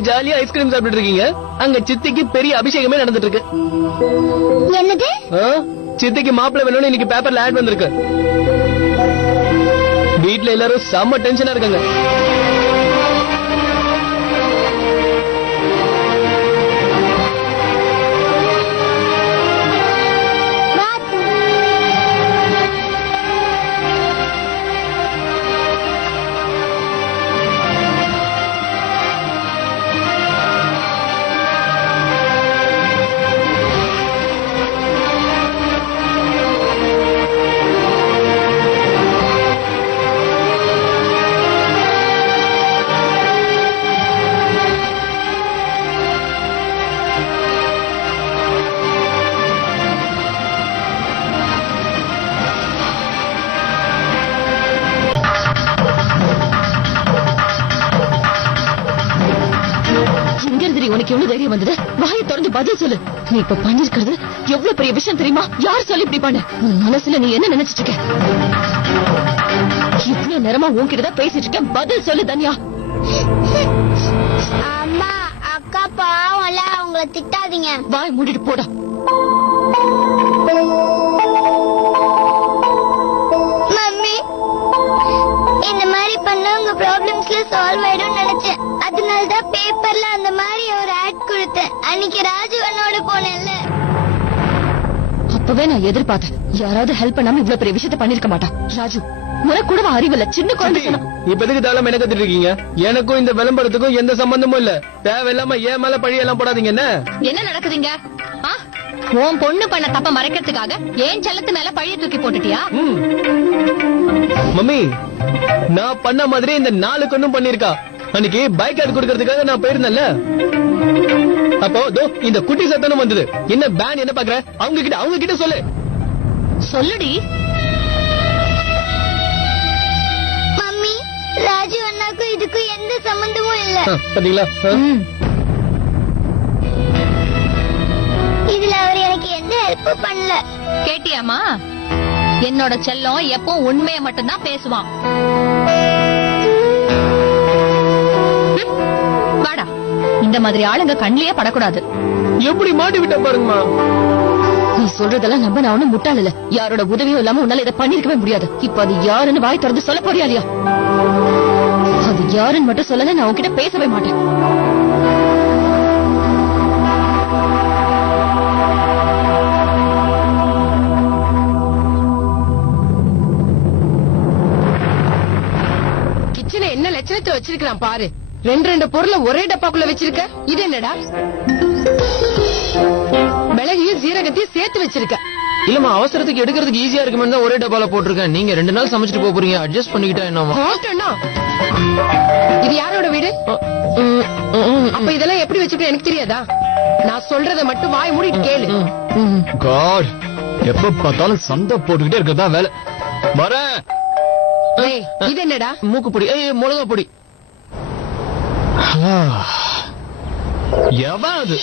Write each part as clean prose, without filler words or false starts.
நீங்க ஜாலியா ஐஸ்கிரீம் சாப்பிட்டு இருக்கீங்க. அங்க சித்திக்கு பெரிய அபிஷேகமே நடந்துட்டு இருக்கு. என்னது? சித்திக்கு மாப்பிள்ளை வேணும்னு இன்னைக்கு பேப்பர்ல ஆட் வந்திருக்கு. வீட்டுல எல்லாரும் செம்ம டென்ஷனா இருக்காங்க. உனக்கு எவ்வளவு தைரியம் வந்தது? வாயை திறந்து பதில் சொல்லு. நீ இப்ப பண்ணிருக்கிறது எவ்வளவு பெரிய விஷயம் தெரியுமா? யார் சொல்லி இப்படி பண்ண? உன் மனசுல நீ என்ன நினைச்சிட்டு இருக்க? இவ்வளவு நேரமா உன்கிட்டதான் பேசிட்டு இருக்கேன். பதில் சொல்லு தன்யா. அம்மா, அக்கா பாவம்ல, அவங்கள திட்டாதீங்க. வாய் மூடிட்டு போடா. மம்மி, இந்த மாதிரி பண்ணா உங்க ப்ராப்ளம்ஸ்ல சால்வ் ஆயிடும் நினைச்சேன். அதனாலதான் பேப்பர்ல அந்த மாதிரி ஒரு ஆட் கொடுத்தேன். அன்னைக்கு ராஜு அண்ணோட போனேன்ல. அப்பவே நான் எதிர்பார்த்தேன் யாராவது ஹெல்ப் பண்ணாம இவ்வளவு பெரிய விஷயத்த பண்ணிருக்க மாட்டான். ராஜு, உனக்கு கூட அறிவில்ல. சின்ன குழந்தை சொன்னா இப்ப எதுக்கு தேவை என்ன கத்திட்டு இருக்கீங்க? எனக்கும் இந்த விளம்பரத்துக்கும் எந்த சம்பந்தமும் இல்ல. தேவையில்லாம ஏன் மேல பழி எல்லாம் போடாதீங்க. என்ன நடக்குதுங்க? உன் பொண்ணு பண்ண தப்ப மறைக்கிறதுக்காக ஏன் செல்லத்து மேல பழிய தூக்கி போட்டுட்டியா? மம்மி, நான் பண்ண மாதிரி இந்த 4 கொன்னும் பண்ணிருக்கா. அன்னைக்கு பைக் ஆட் கொடுக்கறதுக்காக நான் போயிருந்தேன்ல. அப்போ இந்த குட்டி சத்தனும் வந்தது. என்ன பேன் என்ன பாக்குற? அவங்க கிட்ட சொல்லு. சொல்லுடி. மம்மி, ராஜு அண்ணாக்கு இதுக்கு எந்த சம்பந்தமும் இல்ல. பாத்தீங்களா? இதுல அவர் எனக்கு எந்த ஹெல்ப் பண்ணல. கேட்டியாமா? என்னோட செல்லம் எப்போ உண்மையை மட்டும்தான் பேசுவான். வாடா, இந்த மாதிரி ஆளுங்க கண்ணிலேயே படக்கூடாது. எப்படி மாட்டி விட்ட பாருங்கம்மா. நீ சொல்றதெல்லாம் நம்ப நான் ஒண்ணும் முட்டாள் இல்ல. யாரோட உதவியும் இல்லாம உன்னால இதை பண்ணிருக்கவே முடியாது. இப்ப அது யாருன்னு வாய் திறந்து சொல்ல போறியா இல்லையா? அது யாருன்னு மட்டும் சொல்லல, நான் உன்கிட்ட பேசவே மாட்டேன். என்ன லட்சணத்தை வச்சிருக்கான் பாரு. 2 பொருளை ஒரே டப்பாக்குள்ள வச்சிருக்க. இது என்னடா? மிளகையும் சீரகத்தையும் சேர்த்து வச்சிருக்க. இல்லம்மா, அவசரத்துக்கு எடுக்கிறதுக்கு ஈஸியா இருக்குமே தான் ஒரே டப்பால போட்டிருக்கேன். நீங்க 2 நாள் சமைச்சிட்டு போறீங்க, அட்ஜஸ்ட் பண்ணிக்கிட்டா என்னமா? இது யாரோட வீடு? அப்ப இதெல்லாம் எப்படி வச்சிருக்க எனக்கு தெரியாதா? நான் சொல்றத மட்டும் வாய் மூடிட்டு கேளு. காட், எப்ப பார்த்தாலும் சண்டை போட்டுக்கிட்டே இருக்கதா வேலை. வரேன். இது என்னடா? மூக்கு பொடி, மிளகா பொடி. எவன் அது?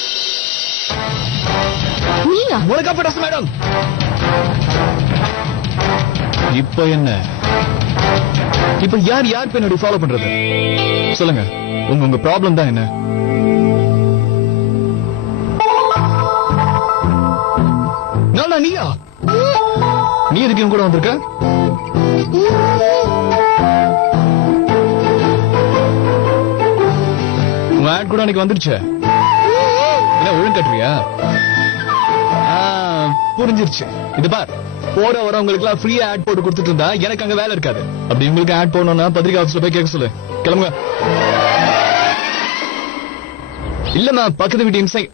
நீயா? மிளகா படஸ் மேடம். இப்ப என்ன? இப்ப யார் பின்னாடி ஃபாலோ பண்றது? சொல்லுங்க, உங்க ப்ராப்ளம் தான் என்ன? நீயா? நீ எதுக்கு கூட வந்திருக்க? உங்க ஆட் கூட அன்னைக்கு வந்துருச்சு. என்ன ஒழுங்கு கட்டுறியா? புரிஞ்சிருச்சு. இது பார், போற வரவங்களுக்கு எல்லாம் ஃப்ரீயா ஆட் போட்டு கொடுத்துட்டு இருந்தா எனக்கு அங்க வேலை இருக்காது. அப்படி உங்களுக்கு ஆட் போடணும்னா பத்திரிகை ஆபீஸ்ல போய் கேட்க சொல்லு. கிளம்புங்க. இல்லம்மா, பக்கத்து வீட்டு இம்சை.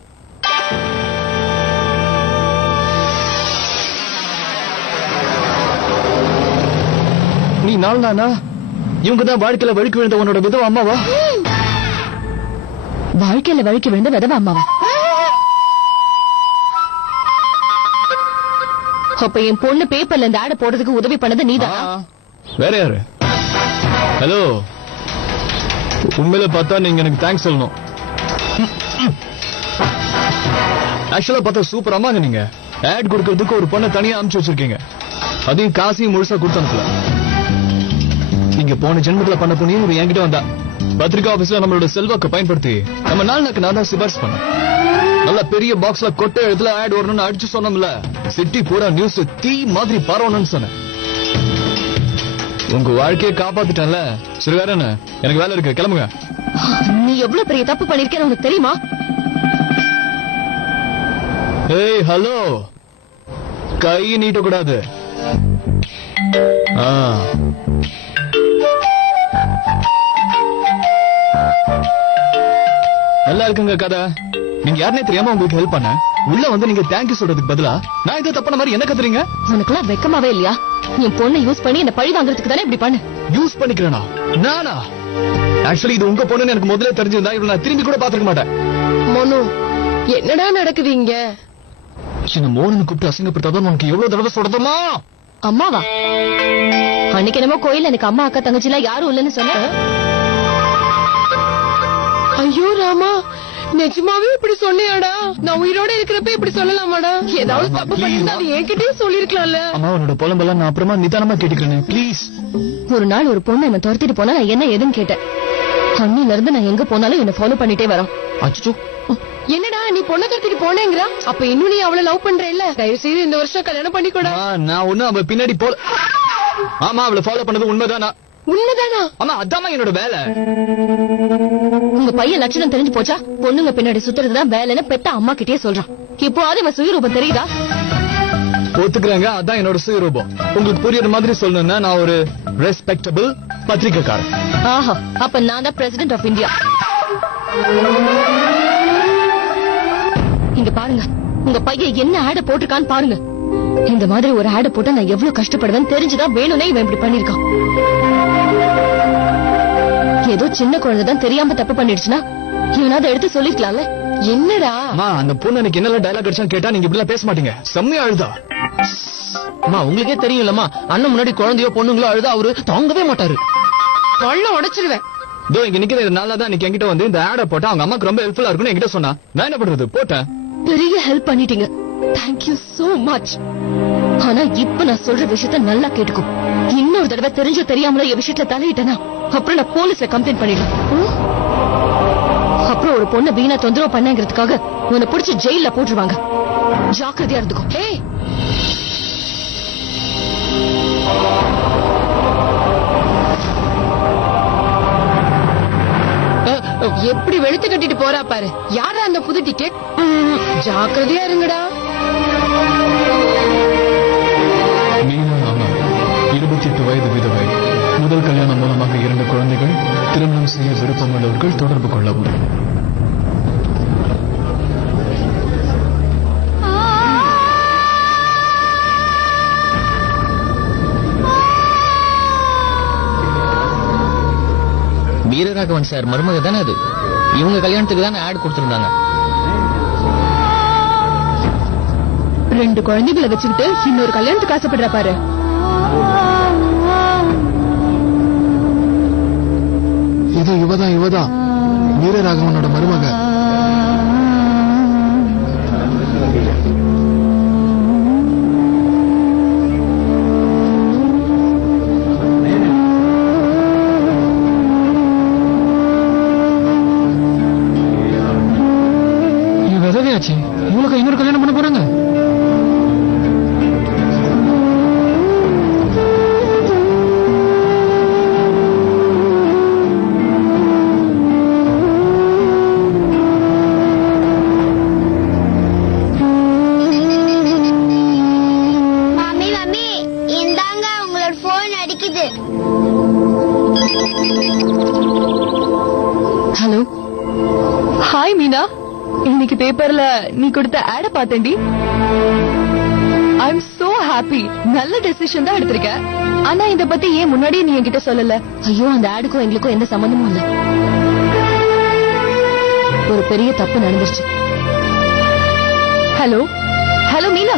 நீ நாள் தானா? இவங்க தான் வாழ்க்கையில வழுக்கி விழுந்த உன்னோட விதவ அம்மாவா? வாழ்க்கையில வழுக்கி விழுந்த விதவ அம்மாவா? அப்ப என் பொண்ணு பேப்பர்ல இந்த ஆட போடுறதுக்கு உதவி பண்ணது நீதான்? வேற யாரு? ஹலோ, உண்மையில பார்த்தா நீங்க எனக்கு தேங்க்ஸ் சொல்லணும். ஆக்சுவலா பார்த்தா சூப்பர் அம்மாங்க. நீங்க ஆட் கொடுக்கறதுக்கு ஒரு பொண்ணை தனியா அனுப்பிச்சு வச்சிருக்கீங்க. அதையும் காசையும் முழுசா கொடுத்து அனுப்பல. நீங்க போன ஜென்மத்துல பண்ண புண்ணியம் ஒரு என்கிட்ட வந்தா பத்திரிகை ஆபீஸ்ல நம்மளோட செல்வாக்கு பயன்படுத்தி நம்ம நாளுக்கு நான் தான் சிபாரிசு பண்ணேன். நல்ல பெரிய பாக்ஸ்ல கொட்டை எழுத்துல ஆட் வரணும்னு அடிச்சு சொன்னோம்ல. சிட்டி பூரா நியூஸ் தீ மாதிரி பரவணும்னு சொன்னேன். உங்க வாழ்க்கையை காப்பாத்திட்டேன்ல. சரி வேற என்ன, எனக்கு வேலை இருக்கு, கிளம்புங்க. நீ எவ்வளவு பெரிய தப்பு பண்ணிருக்கேன்னு உனக்கு தெரியுமா? ஏய் ஹலோ, கை நீட்ட கூடாது. நல்லா இருக்குங்க கதை. நீங்க யாருனே தெரியாம உங்களுக்கு ஹெல்ப் பண்ண உள்ள வந்து நீங்க தேங்க்யூ சொல்றதுக்கு பதிலா நான் இதை தப்பான மாதிரி என்ன கத்துறீங்க? உனக்குலாம் வெக்கமாவே இல்லையா? என் பொண்ணை யூஸ் பண்ணி என்ன பழி வாங்குறதுக்கு தானே இப்படி பண்ணு. யூஸ் பண்ணிக்கிறேனா? நானா? ஆக்சுவலி இது உங்க பொண்ணுன்னு எனக்கு முதல்ல தெரிஞ்சிருந்தா இவ்வளவு நான் திரும்பி கூட பாத்துக்க மாட்டேன். மனு, என்னடா நடக்குது இங்க? சின்ன மோனு கூப்பிட்டு அசிங்கப்படுத்தாதான் உனக்கு எவ்வளவு தடவை சொல்றதுமா? அம்மாவா? அன்னைக்கு என்னமோ கோயில் எனக்கு அம்மா அக்கா தங்கச்சி எல்லாம் யாரும் இல்லன்னு சொன்ன. ஐயோ ராமா, நிஜமாவே இப்படி சொன்னியாடா? நான் உயிரோட இருக்கிறப்ப இப்படி சொல்லலாமாடா? ஏதாவது தப்பு பண்ணிருந்தா அது என்கிட்டயே சொல்லிருக்கலாம்ல. அம்மா உன்னோட புலம்பெல்லாம் நான் அப்புறமா நிதானமா கேட்டுக்கிறேன் ப்ளீஸ். ஒரு நாள் ஒரு பொண்ணு என்ன துரத்திட்டு போனா நான் என்ன ஏதுன்னு கேட்டேன். அண்ணில இருந்து நான் எங்க போனாலும் என்ன ஃபாலோ பண்ணிட்டே வரான். அச்சோ, என்னடா நீ பொண்ணை கடத்திட்டு போனேங்கிறா? அப்ப இன்னும் நீ அவளை லவ் பண்ற இல்ல? தயவு செய்து இந்த வருஷம் கல்யாணம் பண்ணிக்கூடா. நான் ஒண்ணும் அவ பின்னாடி போல. ஆமா, அவளை ஃபாலோ பண்ணது உண்மைதானா? உண்மைதானா? ஆமா, அதாமா என்னோட வேலை. உங்க பையன் லட்சணம் தெரிஞ்சு போச்சா? பொண்ணுங்க பின்னாடி சுத்துறதுதான் வேலைன்னு பெத்த அம்மா கிட்டே சொல்றான். இப்போ அது இவன் சுயரூபம் தெரியுதா? ஒத்துக்கிறாங்க, அதான் என்னோட சுயரூபம். உங்களுக்கு புரியுற மாதிரி சொல்லணும்னா நான் ஒரு ரெஸ்பெக்டபிள் பத்திரிகைக்காரன். ஆஹா, அப்ப நான் தான் பிரசிடென்ட் ஆஃப் இந்தியா. இங்க பாருங்க, உங்க பையன் என்ன ஆட போட்டிருக்கான்னு பாருங்க. இந்த மாதிரி ஒரு ஆட போட்டா நான் எவ்வளவு கஷ்டப்படுவேன்னு தெரிஞ்சுதான் வேணும்னே இவன் இப்படி பண்ணிருக்கான். ஏதோ சின்ன குழந்தைதான் தெரியாம தப்பு பண்ணிடுச்சுன்னா இவனாவது எடுத்து சொல்லிருக்கலாம்ல. என்னடா அந்த பொண்ணு எனக்கு என்னெல்லாம் டயலாக் அடிச்சான்னு கேட்டா நீங்க இப்படி பேச மாட்டீங்க. செம்மையா அழுதா. அம்மா உங்களுக்கே தெரியும்லம்மா, அண்ணன் முன்னாடி குழந்தையோ பொண்ணுங்களோ அழுதா அவரு தாங்கவே மாட்டாரு. தொல்லை உடைச்சிருவேன். இதோ இங்க நிக்கிற நாளா தான் இன்னைக்கு என்கிட்ட வந்து இந்த ஆட போட்டா அவங்க அம்மாக்கு ரொம்ப ஹெல்ப்ஃபுல்லா இருக்கும்னு என்கிட்ட சொன்னா. நான் என்ன பண்றது, போட்டேன். பெரிய ஹெல்ப் பண்ணிட்டீங்க, தேங்க்யூ சோ மச். ஆனா இப்ப நான் சொல்ற விஷயத்த நல்லா கேட்டுக்கோ. இன்னொரு தடவை தெரிஞ்ச தெரியாமல என் விஷயத்துல தலையிட்டனா அப்புறம் நான் போலீஸ்ல கம்ப்ளைண்ட் பண்ணிடுவேன். அப்புறம் ஒரு பொண்ணை வீணா தொந்தரவு பண்ணங்கிறதுக்காக உன்னை பிடிச்சி ஜெயில போட்டுருவாங்க. ஜாக்கிரதையா இருந்துக்கோ. ஏய், எப்படி வெளுத்து கட்டிட்டு போறா பாரு. யாரா அந்த புது டிக்கெட்? ஜாக்கிரதையா இருங்கடா. மீனா, ஆமா, 28 வயது விதவை. முதல் கல்யாணம் மூலமாக 2 குழந்தைகள். திருமணம் செய்ய விருப்பமுள்ளவர்கள் தொடர்பு கொள்ளவும். வீரராகவன் சார் மருமக தானே அது? இவங்க கல்யாணத்துக்கு தானே ஆட் கொடுத்திருந்தாங்க. 2 குழந்தைகளை வச்சுக்கிட்டு இன்னொரு கல்யாணத்துக்கு ஆசைப்படுறா பாரு. இது இவதான் வீரராகவனோட மருமக. விதவையாச்சு, இவங்களுக்கு இன்னொரு கல்யாணம் பண்ண போறாங்க. Hello, hi Meena. இன்னைக்கு பேப்பர்ல நீ கொடுத்த ஆட பார்த்தேன்டி. ஐ அம் சோ ஹாப்பி. நல்ல டெசிஷன் தான் எடுத்திருக்க. ஆனா இத பத்தி ஏன் முன்னாடியே நீ என்கிட்ட சொல்லல? ஐயோ, அந்த ஆடுக்கும் எங்களுக்கும் எந்த சம்பந்தமும் இல்ல. ஒரு பெரிய தப்பு நடந்துருச்சு. ஹலோ மீனா.